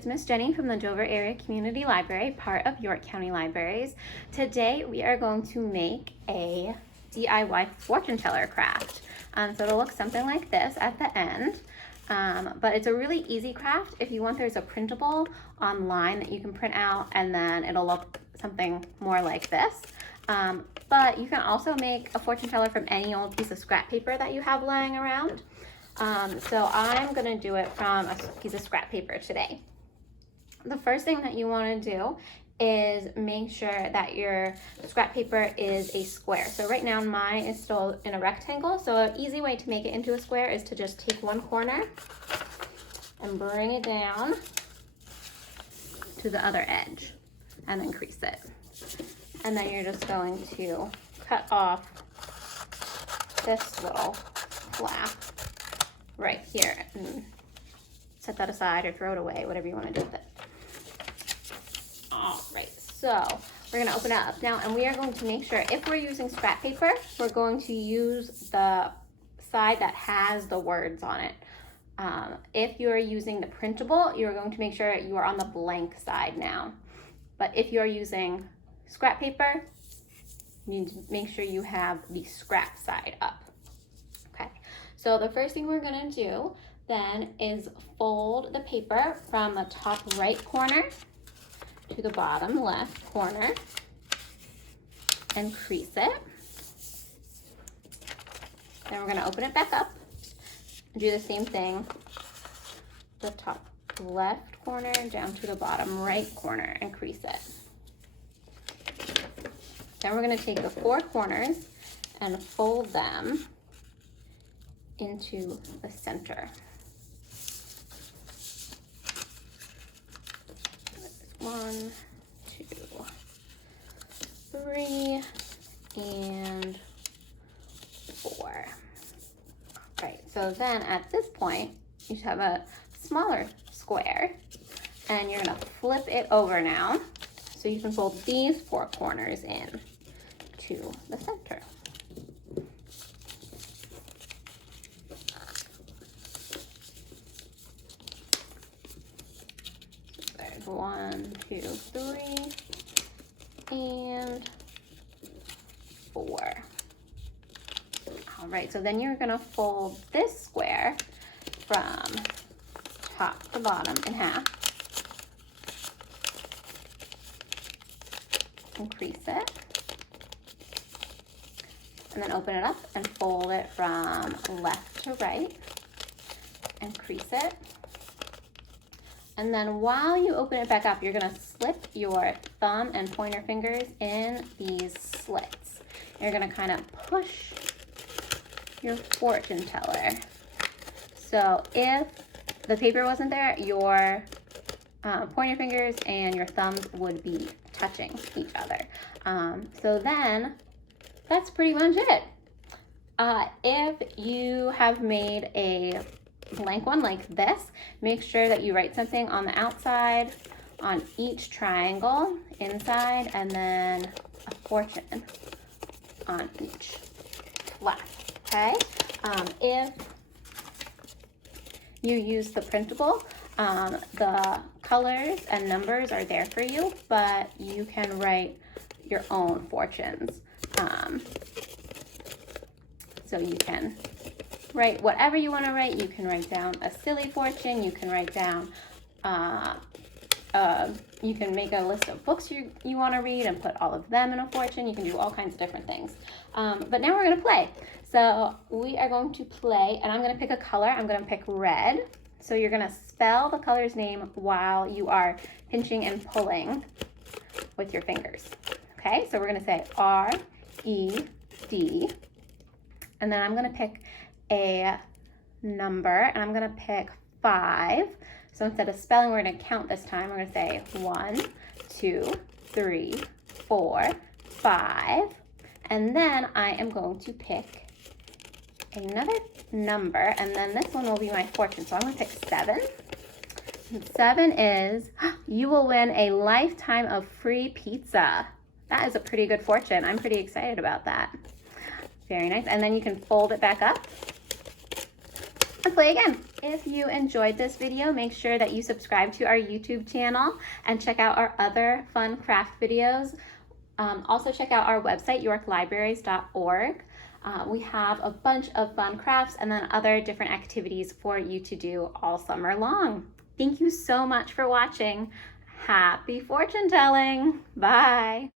it's Miss Jenny from the Dover Area Community Library, part of York County Libraries. Today we are going to make a DIY fortune teller craft. So it'll look something like this at the end, but it's a really easy craft. If you want, there's a printable online that you can print out and then it'll look something more like this. But you can also make a fortune teller from any old piece of scrap paper that you have lying around. So I'm gonna do it from a piece of scrap paper today. The first thing that you wanna do is make sure that your scrap paper is a square. So right now mine is still in a rectangle, so an easy way to make it into a square is to just take one corner and bring it down to the other edge and then crease it. And then you're just going to cut off this little flap right here and set that aside or throw it away, whatever you want to do with it. All right, so we're gonna open it up now, and we are going to make sure, if we're using scrap paper, we're going to use the side that has the words on it. If you're using the printable, you're going to make sure you are on the blank side now. But if you're using scrap paper, you need to make sure you have the scrap side up. Okay, so the first thing we're gonna do then is fold the paper from the top right corner to the bottom left corner and crease it. Then we're gonna open it back up and do the same thing, the top left corner down to the bottom right corner and crease it. Then we're going to take the four corners and fold them into the center. One, two, three, and four. All right, so then at this point, you should have a smaller square, and you're going to flip it over now, so you can fold these four corners in to the center. So there's 1, 2, 3, and 4. All right, so then you're gonna fold this square from top to bottom in half and crease it. And then open it up and fold it from left to right and crease it. And then while you open it back up, you're gonna slip your thumb and pointer fingers in these slits. You're gonna kind of push your fortune teller. So if the paper wasn't there, your pointer fingers and your thumbs would be touching each other. So then that's pretty much it. If you have made a blank one like this, make sure that you write something on the outside on each triangle inside, and then a fortune on each flap, okay? If you use the printable, the colors and numbers are there for you, but you can write your own fortunes. So you can write whatever you want to write. You can write down a silly fortune. You can write down, you can make a list of books you want to read and put all of them in a fortune. You can do all kinds of different things. But now we're going to play. So we are going to play, and I'm going to pick a color. I'm going to pick red. So you're going to spell the color's name while you are pinching and pulling with your fingers. Okay, so we're going to say R-E-D, and then I'm going to pick a number, and I'm going to pick 5. So instead of spelling, we're going to count this time. We're going to say 1, 2, 3, 4, 5, and then I am going to pick another number, and then this one will be my fortune. So I'm going to pick 7. And 7 is, you will win a lifetime of free pizza. That is a pretty good fortune. I'm pretty excited about that. Very nice. And then you can fold it back up Let's play again. If you enjoyed this video, make sure that you subscribe to our YouTube channel and check out our other fun craft videos. Also check out our website, yorklibraries.org. We have a bunch of fun crafts and then other different activities for you to do all summer long. Thank you so much for watching. Happy fortune telling. Bye.